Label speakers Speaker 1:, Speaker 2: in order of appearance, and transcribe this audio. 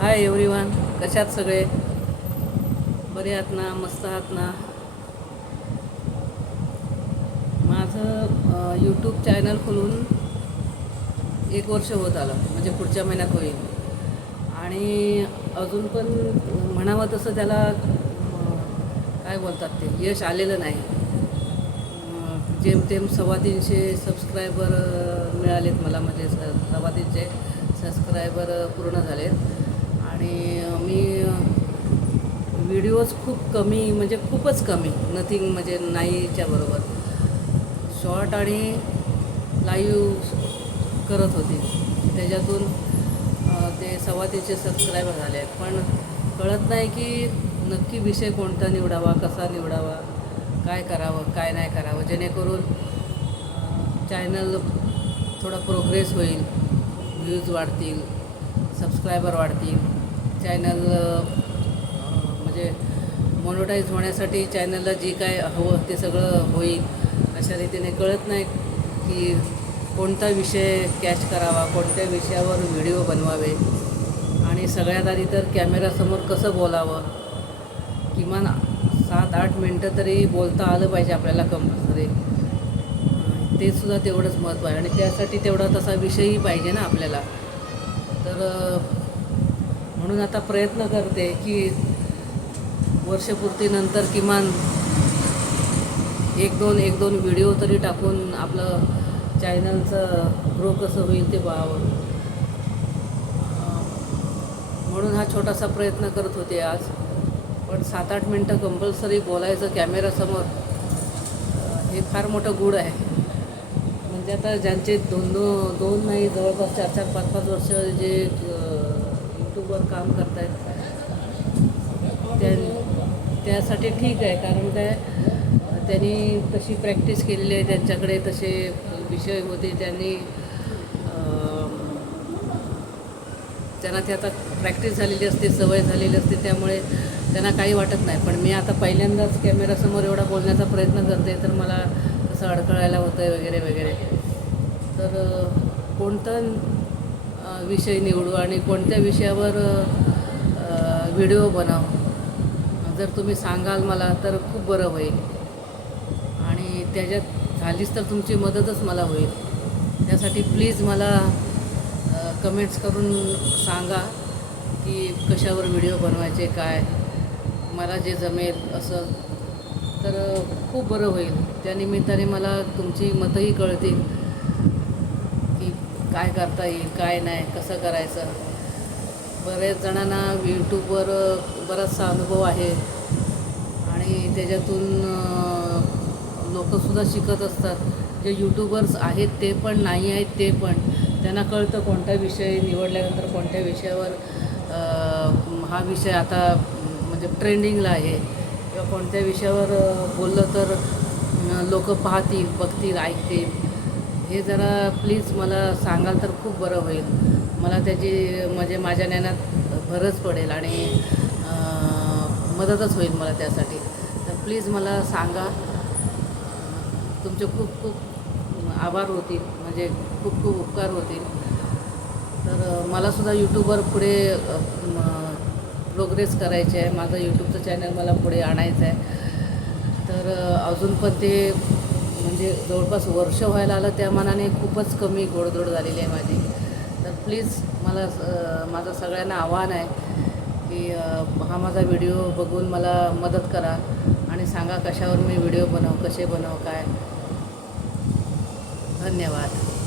Speaker 1: Hi everyone कशात सगळे? बरे आहात ना? मस्त आहात ना? माझं यूट्यूब चॅनल खोलून एक वर्ष होत आलं म्हणजे पुढच्या महिन्यात होईल. आणि अजून पण म्हणावं तसं त्याला काय बोलतात ते यश आलेलं नाही. जेमतेम सव्वा तीनशे सबस्क्रायबर मिळालेत मला म्हणजे स- सव्वा तीनशे सबस्क्रायबर पूर्ण झालेत. आणि मी व्हिडिओज खूप कमी म्हणजे खूपच कमी. नथिंग म्हणजे नाहीच्या बरोबर. शॉर्ट आणि लाईव्ह करत होती. त्याच्यातून ते सव्वा तीनशे सबस्क्रायबर झाले. आहेत पण कळत नाही की नक्की विषय कोणता निवडावा कसा निवडावा काय करावं काय नाही करावं. जेणेकरून चॅनल थोडा प्रोग्रेस होईल व्ह्यूज वाढतील सबस्क्रायबर वाढतील. चॅनल म्हणजे मोनोटाईज होण्यासाठी चॅनलला जे काय हवं ते सगळं होईल. अशा रीतीने कळत नाही की कोणता विषय कॅच करावा कोणत्या विषयावर व्हिडिओ बनवावे. आणि सगळ्यात आधी तर कॅमेरासमोर कसं बोलावं? किमान सात आठ मिनटं तरी बोलता आलं पाहिजे आपल्याला कंपल्सरी ते सुद्धा तेवढंच महत्त्व आहे. आणि त्यासाठी तेवढा तसा विषयही पाहिजे ना आपल्याला. तर म्हणून आता प्रयत्न करते की वर्षपूर्तीनंतर किमान एक दोन एक दोन व्हिडिओ तरी टाकून आपलं चॅनलचं ग्रो कसं होईल ते पाहावं. म्हणून हा छोटासा प्रयत्न करत होते आज. पण सात आठ मिनटं कंपल्सरी बोलायचं कॅमेरासमोर हे फार मोठं गुड आहे. म्हणजे आता ज्यांचे दोन दोन दोन नाही जवळपास चार चार पाच पाच वर्ष जे यूट्यूबवर काम करत आहेत त्या त्यासाठी ठीक आहे कारण काय त्यांनी तशी प्रॅक्टिस केलेली आहे त्यांच्याकडे तसे विषय होते त्यांनी त्यांना ते आता प्रॅक्टिस झालेली असते सवय झालेली असते त्यामुळे त्यांना काही वाटत नाही. पण मी आता पहिल्यांदाच कॅमेरासमोर एवढा बोलण्याचा प्रयत्न करते तर मला तसं अडकळायला होतं आहे वगैरे वगैरे. तर कोणतं विषय निवडू आणि कोणत्या विषयावर व्हिडिओ बनव. जर तुम्ही सांगाल मला तर खूप बरं होईल. आणि त्याच्यात झालीच तर तुमची मदतच मला होईल. त्यासाठी प्लीज मला कमेंट्स करून सांगा की कशावर व्हिडिओ बनवायचे काय? मला जे जमेल असं. तर खूप बरं होईल. त्यानिमित्ताने मला तुमची मतंही कळतील. काय करता येईल काय नाही कसं करायचं? बऱ्याच जणांना यूट्यूबवर बराचसा अनुभव आहे. आणि त्याच्यातून लोकंसुद्धा शिकत असतात. जे यूट्यूबर्स आहेत ते पण नाही आहेत ते पण. त्यांना कळतं कोणता विषय निवडल्यानंतर कोणत्या विषयावर हा विषय आता म्हणजे ट्रेंडिंगला आहे. किंवा कोणत्या विषयावर बोललं तर लोक पाहतील बघतील ऐकतील. हे जरा प्लीज मला सांगाल तर खूप बरं होईल. मला त्याची म्हणजे माझ्या ज्ञानात भरच पडेल आणि मदतच होईल मला त्यासाठी. तर प्लीज मला सांगा. तुमचे खूप खूप आभार होतील. म्हणजे खूप खूप उपकार होतील. तर मलासुद्धा यूट्यूबवर पुढे प्रोग्रेस करायचे आहे. माझं यूट्यूबचं चॅनल मला पुढे आणायचं आहे. तर अजून पण ते म्हणजे जवळपास वर्ष व्हायला आलं त्या मानाने खूपच कमी गोडधोड झालेली आहे माझी. तर प्लीज मला माझं सगळ्यांना आव्हान आहे की हा माझा व्हिडिओ बघून मला मदत करा आणि सांगा कशावर मी व्हिडिओ बनव कसे बनव काय? धन्यवाद.